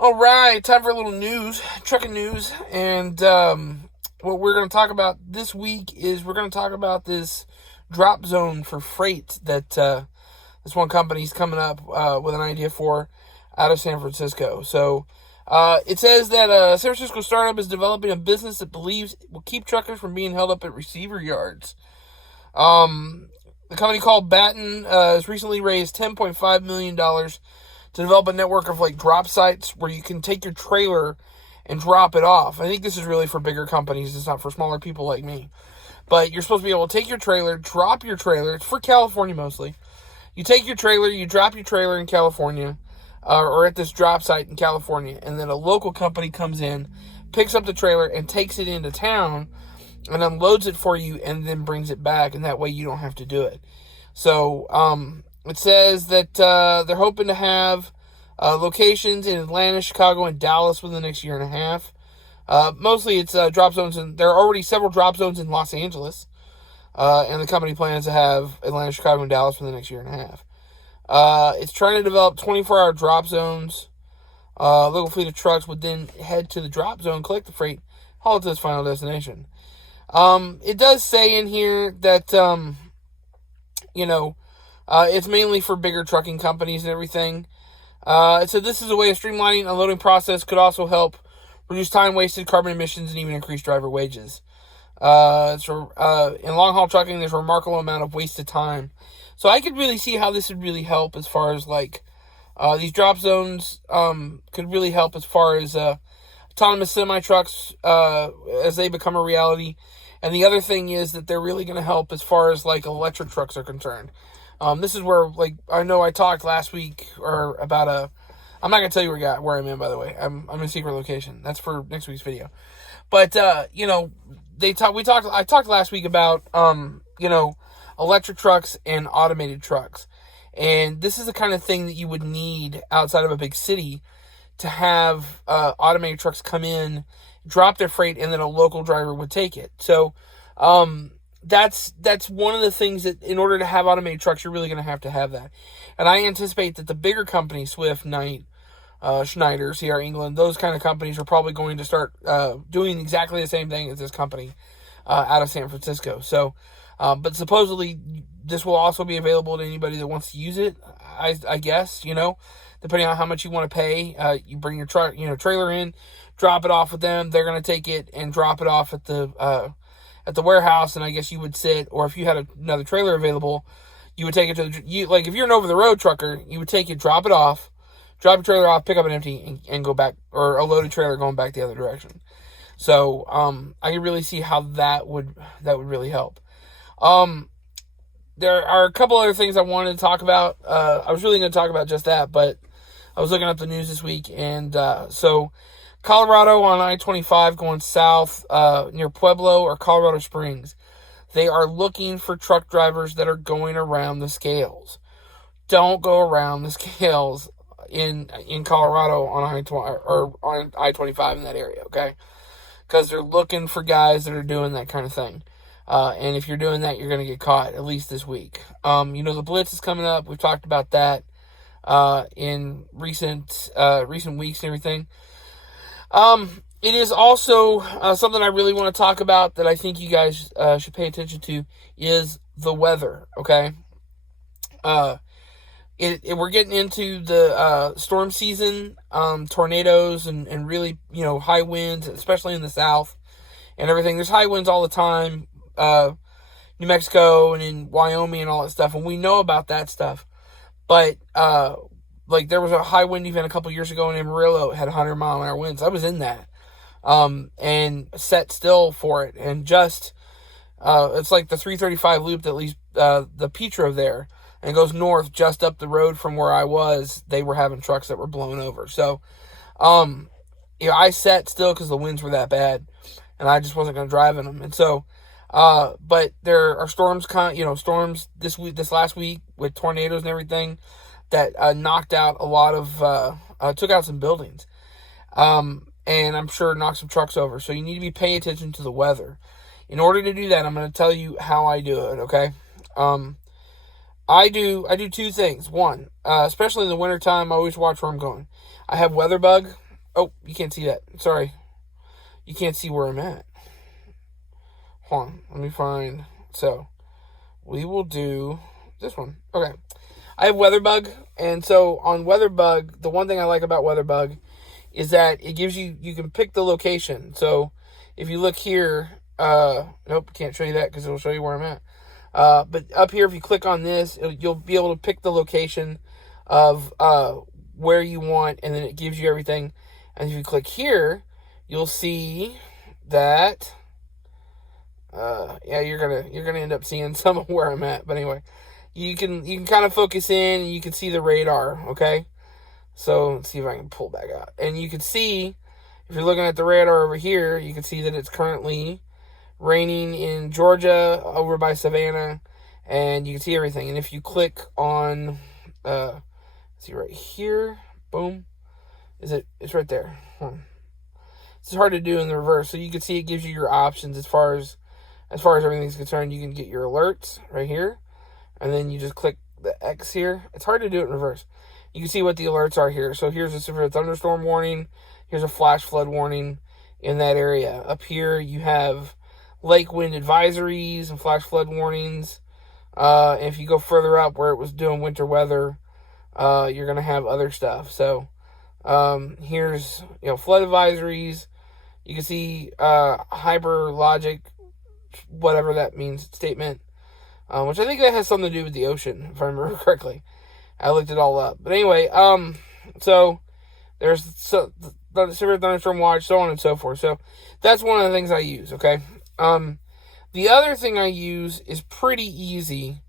All right, time for a little news, trucking news, and what we're going to talk about this week is we're going to talk about this drop zone for freight that this one company's coming up with an idea for out of San Francisco. So it says that a San Francisco startup is developing a business that believes it will keep truckers from being held up at receiver yards. The company called Batten has recently raised $10.5 million to develop a network of like drop sites where you can take your trailer and drop it off. I think this is really for bigger companies. It's not for smaller people like me. But you're supposed to be able to take your trailer, drop your trailer. It's for California mostly. You take your trailer, you drop your trailer in California, or at this drop site in California, and then a local company comes in, picks up the trailer, and takes it into town, and unloads it for you, and then brings it back, and that way you don't have to do it. So, it says that they're hoping to have locations in Atlanta, Chicago, and Dallas within the next year and a half. Mostly it's drop zones, and there are already several drop zones in Los Angeles. And the company plans to have Atlanta, Chicago, and Dallas for the next year and a half. It's trying to develop 24-hour drop zones. Local fleet of trucks would then head to the drop zone, collect the freight, haul it to its final destination. It does say in here that, it's mainly for bigger trucking companies and everything. It said this is a way of streamlining the unloading process, could also help reduce time wasted, carbon emissions, and even increase driver wages. In long-haul trucking, there's a remarkable amount of wasted time. So I could really see how this would really help as far as, these drop zones could really help as far as autonomous semi-trucks as they become a reality. And the other thing is that they're really going to help as far as, electric trucks are concerned. This is where, I know I talked last week or about I'm not going to tell you where I'm in, by the way. I'm in a secret location. That's for next week's video. But, I talked last week about, electric trucks and automated trucks. And this is the kind of thing that you would need outside of a big city to have automated trucks come in, drop their freight, and then a local driver would take it. So, that's one of the things that in order to have automated trucks, you're really going to have that. And I anticipate that the bigger companies, Swift, Knight, Schneider, CR England, those kind of companies are probably going to start doing exactly the same thing as this company out of San Francisco. So, but supposedly this will also be available to anybody that wants to use it. I guess, depending on how much you want to pay, you bring your truck, trailer in, drop it off with them. They're going to take it and drop it off at the warehouse, and I guess you would sit, or if you had another trailer available, you would take it to if you're an over-the-road trucker, you would take it, drop it off, drop your trailer off, pick up an empty, and go back, or a loaded trailer going back the other direction. So, I can really see how that would really help. There are a couple other things I wanted to talk about. I was really going to talk about just that, but I was looking up the news this week, and so Colorado on I-25 going south near Pueblo or Colorado Springs. They are looking for truck drivers that are going around the scales. Don't go around the scales in Colorado on I-20 or on I-25 in that area, okay? Because they're looking for guys that are doing that kind of thing. And if you're doing that, you're going to get caught, at least this week. The Blitz is coming up. We've talked about that in recent weeks and everything. It is also something I really want to talk about that I think you guys should pay attention to is the weather, okay? We're getting into the storm season, tornadoes and really, high winds, especially in the south and everything. There's high winds all the time, New Mexico and in Wyoming and all that stuff, and we know about that stuff. But, there was a high wind event a couple years ago in Amarillo. It had 100-mile-an-hour winds. I was in that. And set still for it. And just, it's like the 335 loop that leaves, the Petro there and goes north just up the road from where I was. They were having trucks that were blown over. So, I sat still because the winds were that bad and I just wasn't going to drive in them. And so, but there are storms, storms this last week with tornadoes and everything that, knocked out a lot of, took out some buildings. And I'm sure knocked some trucks over. So you need to be paying attention to the weather. In order to do that, I'm going to tell you how I do it, okay? I do two things. One, especially in the wintertime, I always watch where I'm going. I have WeatherBug, Oh, you can't see that. Sorry. You can't see where I'm at. Hold on. Let me find. So, we will do this one. Okay. I have WeatherBug. And so, on WeatherBug, the one thing I like about WeatherBug is that it gives you can pick the location. So, if you look here, nope, can't show you that because it'll show you where I'm at. But up here, if you click on this, you'll be able to pick the location of where you want, and then it gives you everything. And if you click here, you'll see that yeah, you're gonna end up seeing some of where I'm at. But anyway, you can kind of focus in, and you can see the radar. Okay, so let's see if I can pull back out, and you can see if you're looking at the radar over here, you can see that it's currently raining in Georgia over by Savannah, and you can see everything. And if you click on see right here, boom, it's right there. It's hard to do in the reverse, so you can see it gives you your options as far as everything's concerned. You can get your alerts right here, and then you just click the X here. It's hard to do it in reverse. You can see what the alerts are here. So here's a severe thunderstorm warning. Here's a flash flood warning in that area. Up here you have lake wind advisories and flash flood warnings. And if you go further up where it was doing winter weather, you're going to have other stuff. So here's flood advisories. You can see hyperlogic, whatever that means, statement, which I think that has something to do with the ocean, if I remember correctly. I looked it all up. But anyway, so there's the severe thunderstorm watch, so on and so forth. So that's one of the things I use, okay? The other thing I use is pretty easy,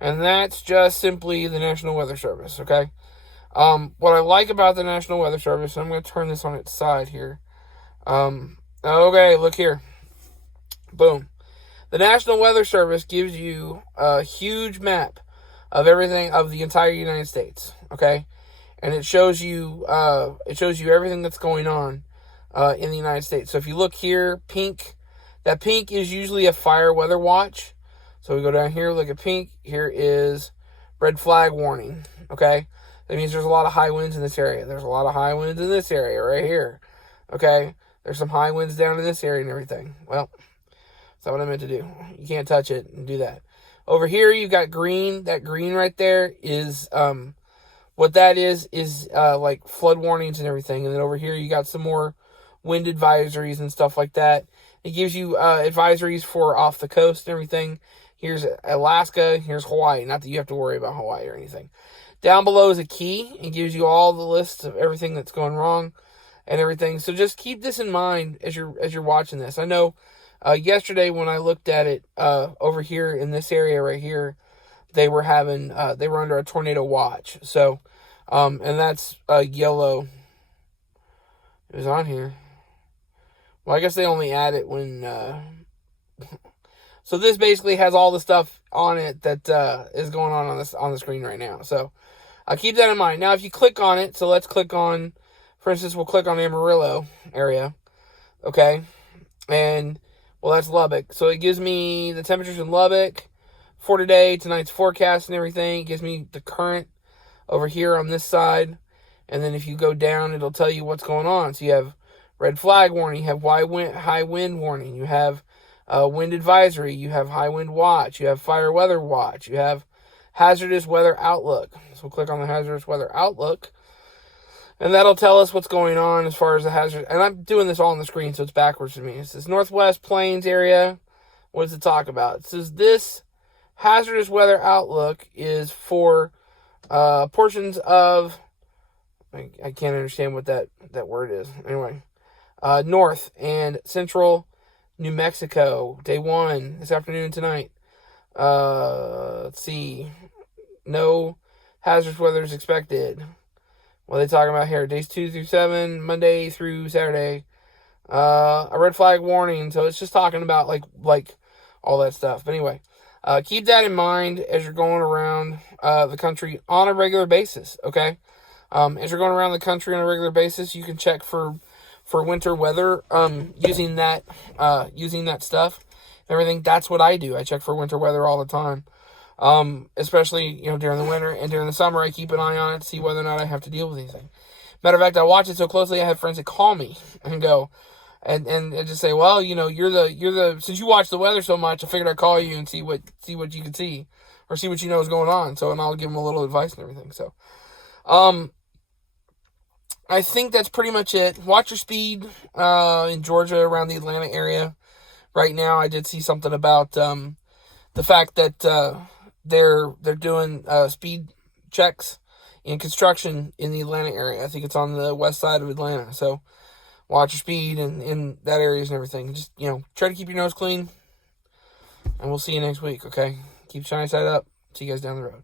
and that's just simply the National Weather Service, okay? What I like about the National Weather Service, I'm going to turn this on its side here. Okay, look here. Boom. The National Weather Service gives you a huge map of everything, of the entire United States, okay? And it shows you everything that's going on in the United States. So if you look here, pink, that pink is usually a fire weather watch. So we go down here, look at pink. Here is red flag warning, okay? That means there's a lot of high winds in this area. There's a lot of high winds in this area right here, okay? There's some high winds down in this area and everything. Well, that's not what I meant to do. You can't touch it and do that. Over here, you've got green. That green right there is, what that is like flood warnings and everything. And then over here, you got some more wind advisories and stuff like that. It gives you advisories for off the coast and everything. Here's Alaska. Here's Hawaii. Not that you have to worry about Hawaii or anything. Down below is a key. It gives you all the lists of everything that's going wrong and everything. So just keep this in mind as you're watching this. I know yesterday when I looked at it over here in this area right here, they were under a tornado watch. So and that's yellow. It was on here. Well, I guess they only add it when so this basically has all the stuff on it that is going on the screen right now. So keep that in mind. Now, if you click on it, so let's click on, for instance, we'll click on Amarillo area, okay? And, well, that's Lubbock. So it gives me the temperatures in Lubbock for today, tonight's forecast and everything. It gives me the current over here on this side. And then if you go down, it'll tell you what's going on. So you have red flag warning, you have high wind warning, you have wind advisory, you have high wind watch, you have fire weather watch, you have hazardous weather outlook. So we'll click on the hazardous weather outlook, and that'll tell us what's going on as far as the hazard. And I'm doing this all on the screen, so it's backwards to me. It says Northwest Plains area. What does it talk about? It says this hazardous weather outlook is for portions of, I can't understand what that word is. Anyway, north and central New Mexico, day 1, this afternoon and tonight. Let's see. No hazardous weather is expected. What are they talking about here? Days 2 through 7, Monday through Saturday. A red flag warning. So it's just talking about like all that stuff. But anyway, keep that in mind as you're going around the country on a regular basis, okay? As you're going around the country on a regular basis, you can check for winter weather using that stuff and everything. That's what I do. I check for winter weather all the time, especially during the winter, and during the summer I keep an eye on it to see whether or not I have to deal with anything. Matter of fact, I watch it so closely, I have friends that call me and go, and just say, well, you're the since you watch the weather so much, I figured I'd call you and see what you can see, or see what you know is going on. So, and I'll give them a little advice and everything. So, I think that's pretty much it. Watch your speed in Georgia, around the Atlanta area. Right now, I did see something about the fact that they're doing speed checks in construction in the Atlanta area. I think it's on the west side of Atlanta. So watch your speed and in that areas and everything. Just, try to keep your nose clean. And we'll see you next week, okay? Keep shiny side up. See you guys down the road.